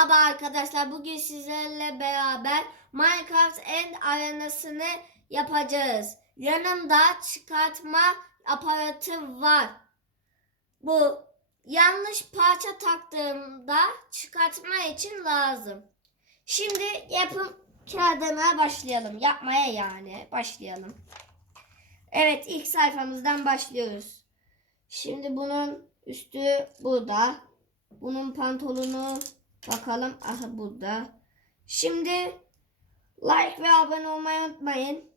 Merhaba arkadaşlar. Bugün sizlerle beraber Minecraft End arenasını yapacağız. Yanımda çıkartma aparatı var. Bu yanlış parça taktığımda çıkartma için lazım. Şimdi yapım kağıdına başlayalım. Yapmaya yani başlayalım. Evet ilk sayfamızdan başlıyoruz. Şimdi bunun üstü burada. Bunun pantolonu bakalım. Aha burada. Şimdi like ve abone olmayı unutmayın.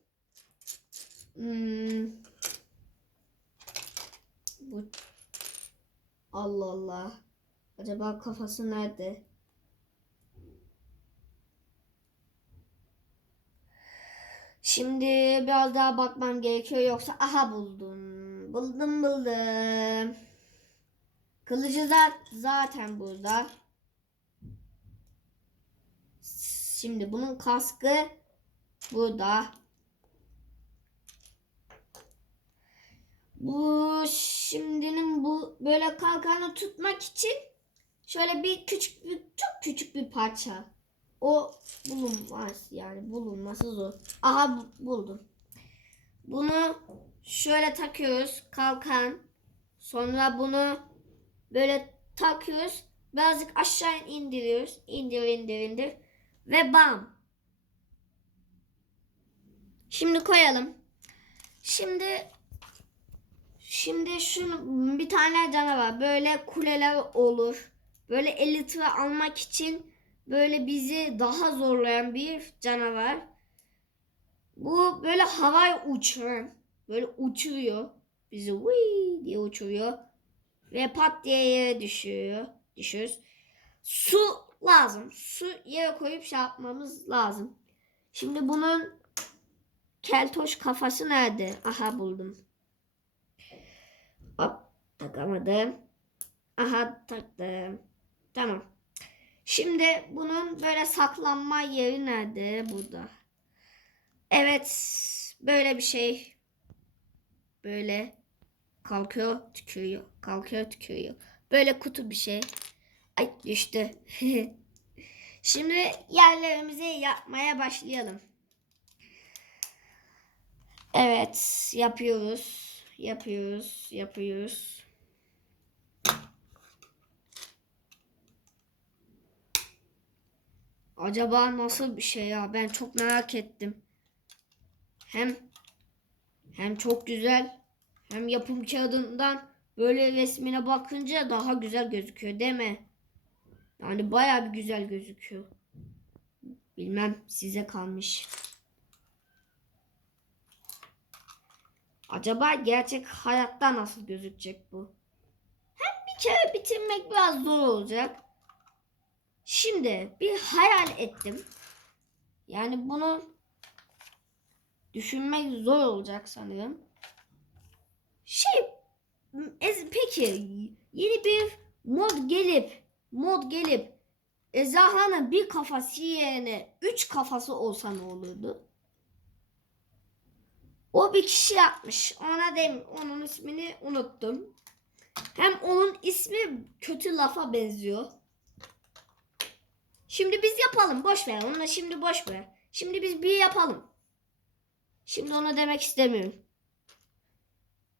Hmm. Bu Allah Allah. Acaba kafası nerede? Şimdi biraz daha bakmam gerekiyor yoksa aha buldum. Buldum buldum. Kılıcı za- zaten burada. Şimdi bunun kaskı burada. Bu şimdinin bu böyle kalkanı tutmak için şöyle bir küçük bir çok küçük bir parça. O bulunmaz yani bulunması zor. Aha bu- buldum. Bunu şöyle takıyoruz kalkan. Sonra bunu böyle takıyoruz. Birazcık aşağı indiriyoruz. İndir indir indir. Ve bam. Şimdi koyalım. Şimdi şimdi şunu bir tane canavar böyle kuleler olur. Böyle elitre almak için böyle bizi daha zorlayan bir canavar. Bu böyle havaya uçuran. Böyle uçuruyor. Bizi wii diye uçuruyor. Ve pat diye yere düşüyor. Düşüyoruz. Su lazım. Su yere koyup şey yapmamız lazım. Şimdi bunun keltoş kafası nerede? Aha buldum. Hop takamadım. Aha taktım. Tamam. Şimdi bunun böyle saklanma yeri nerede? Burada. Evet. Böyle bir şey. Böyle kalkıyor tükürüyor. Kalkıyor tükürüyor. Böyle kutu bir şey. Ay düştü. Şimdi yerlerimizi yapmaya başlayalım. Evet yapıyoruz. Yapıyoruz. Yapıyoruz. Acaba nasıl bir şey ya? Ben çok merak ettim. Hem hem çok güzel hem yapım kağıdından böyle resmine bakınca daha güzel gözüküyor değil mi? Yani bayağı bir güzel gözüküyor. Bilmem size kalmış. Acaba gerçek hayatta nasıl gözükecek bu? Hem bir kere bitirmek biraz zor olacak. Şimdi bir hayal ettim. Yani bunu düşünmek zor olacak sanırım. Şey peki yeni bir mod gelip mod gelip ejderhanın bir kafası yerine üç kafası olsa ne olurdu? O bir kişi yapmış. Ona dem onun ismini unuttum. Hem onun ismi kötü lafa benziyor. Şimdi biz yapalım. Boş ver. Onu şimdi boş ver. Şimdi biz bir yapalım. Şimdi onu demek istemiyorum.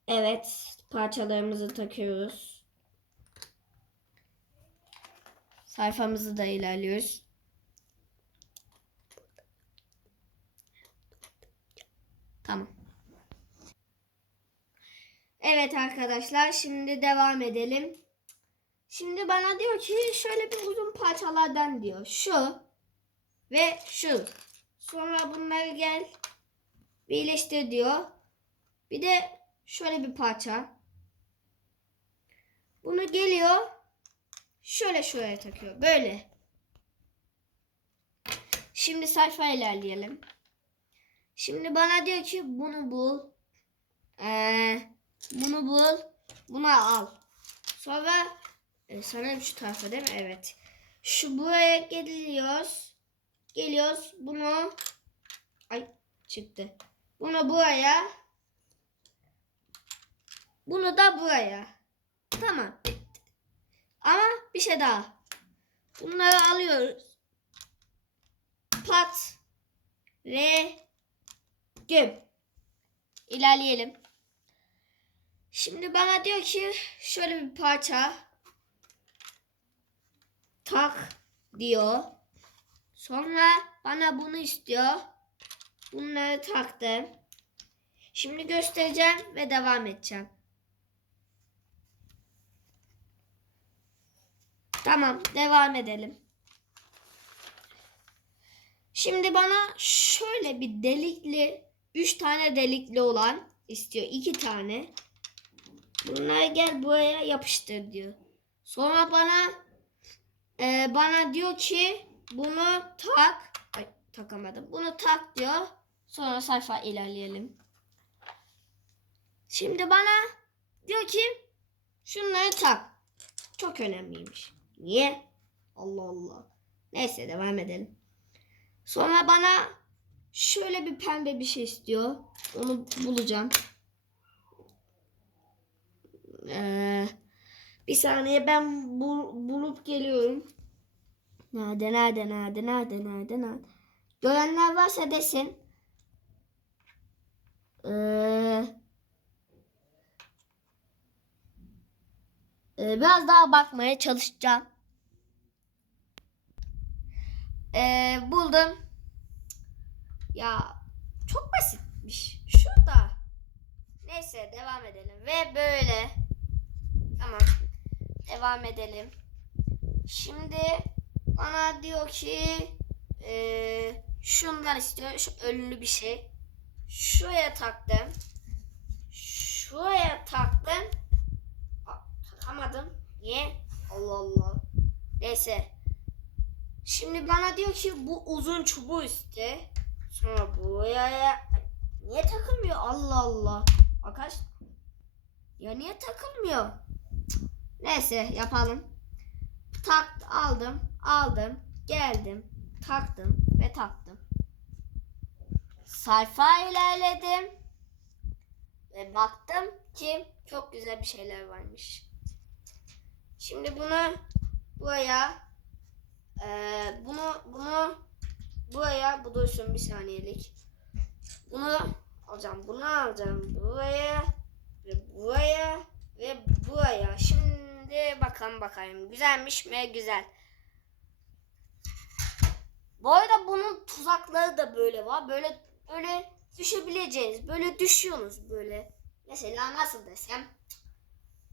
Evet. Parçalarımızı takıyoruz. Sayfamızı da ilerliyoruz. Tamam. Evet arkadaşlar şimdi devam edelim. Şimdi bana diyor ki şöyle bir uzun parçalardan diyor. Şu ve şu. Sonra bunları gel birleştir diyor. Bir de şöyle bir parça. Bunu geliyor şöyle şuraya takıyor. Böyle. Şimdi sayfa ilerleyelim. Şimdi bana diyor ki bunu bul. Ee, bunu bul. Bunu al. Sonra e, sanırım şu tarafa değil mi? Evet. Şu buraya geliyoruz. Geliyoruz. Bunu ay çıktı. Bunu buraya. Bunu da buraya. Tamam. Ama bir şey daha. Bunları alıyoruz. Pat ve güm. İlerleyelim. Şimdi bana diyor ki şöyle bir parça tak diyor. Sonra bana bunu istiyor. Bunları taktım. Şimdi göstereceğim ve devam edeceğim. Tamam, devam edelim. Şimdi bana şöyle bir delikli, üç tane delikli olan istiyor. iki tane. Bunları gel buraya yapıştır diyor. Sonra bana e, bana diyor ki bunu tak. Ay takamadım. Bunu tak diyor. Sonra sayfa ilerleyelim. Şimdi bana diyor ki şunları tak. Çok önemliymiş. Niye? Allah Allah. Neyse devam edelim. Sonra bana şöyle bir pembe bir şey istiyor. Onu bulacağım. Ee, bir saniye ben bul- bulup geliyorum. Nerede nerede nerede nerede nerede nerede? Görenler varsa desin. Ee, e, biraz daha bakmaya çalışacağım. Ee, buldum. Ya çok basitmiş. Şurada. Neyse devam edelim. Ve böyle. Tamam. Devam edelim. Şimdi bana diyor ki eee şundan istiyor. Şu önlü bir şey. Şuraya taktım. Şuraya taktım. Aa, takamadım. Niye? Allah Allah. Neyse. Şimdi bana diyor ki bu uzun çubuğu iste. Sonra buraya Ay, niye takılmıyor? Allah Allah. Arkadaş ya niye takılmıyor? Cık. Neyse yapalım. Tak aldım, aldım, geldim, taktım ve taktım. Sayfa ilerledim ve baktım ki çok güzel bir şeyler varmış. Şimdi bunu buraya eee, bunu bunu buraya bu dursun bir saniyelik. Bunu alacağım, bunu alacağım buraya ve buraya ve buraya. Şimdi bakalım bakalım. Güzelmiş mi? Güzel. Bu arada bunun tuzakları da böyle var. Böyle böyle düşebileceğiniz. Böyle düşüyorsunuz böyle. Mesela nasıl desem.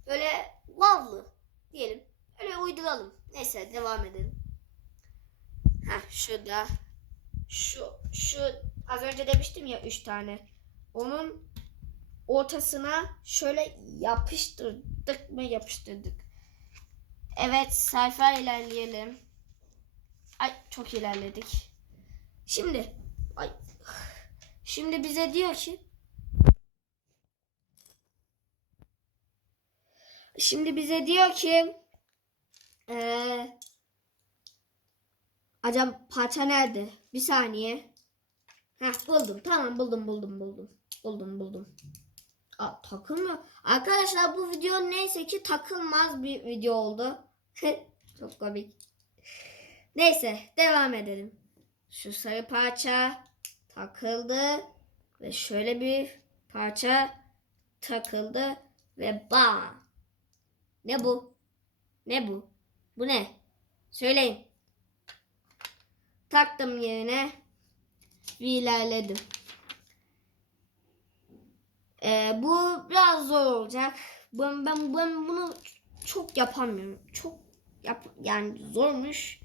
Böyle lavlı diyelim. Öyle uyduralım. Neyse devam edelim. Heh şurada. Şu şu az önce demiştim ya üç tane. Onun ortasına şöyle yapıştırdık mı yapıştırdık. Evet sayfa ilerleyelim. Ay çok ilerledik. Şimdi ay şimdi bize diyor ki Şimdi bize diyor ki eee acaba parça nerede? Bir saniye. Heh buldum. Tamam buldum buldum buldum. Buldum buldum. Aa, takılmıyor. Arkadaşlar bu video neyse ki takılmaz bir video oldu. Çok komik. Neyse devam edelim. Şu sarı parça takıldı ve şöyle bir parça takıldı ve bam. Ne bu? Ne bu? Bu ne? Söyleyin. Taktım yerine ve. Ee, bu biraz zor olacak. Ben, ben, ben bunu çok yapamıyorum. Çok yap yani zormuş.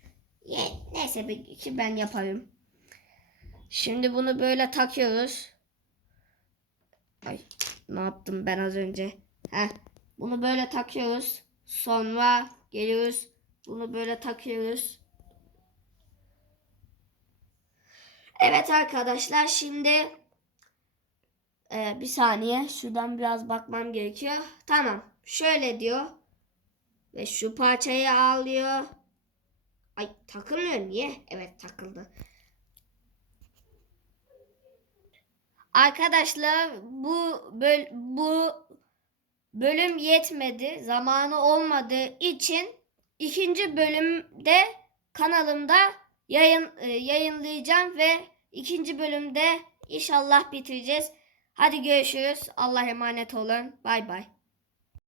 Ye, neyse belki ben yaparım. Şimdi bunu böyle takıyoruz. Ay ne yaptım ben az önce? Heh, bunu böyle takıyoruz. Sonra geliyoruz. Bunu böyle takıyoruz. Evet arkadaşlar şimdi e, bir saniye şuradan biraz bakmam gerekiyor. Tamam şöyle diyor. Ve şu parçayı alıyor. Ay takılmıyor niye? Evet takıldı. Arkadaşlar bu böl bu bölüm yetmedi. Zamanı olmadığı için ikinci bölümde kanalımda yayın e, yayınlayacağım ve ikinci bölümde inşallah bitireceğiz. Hadi görüşürüz. Allah emanet olun. Bay bay.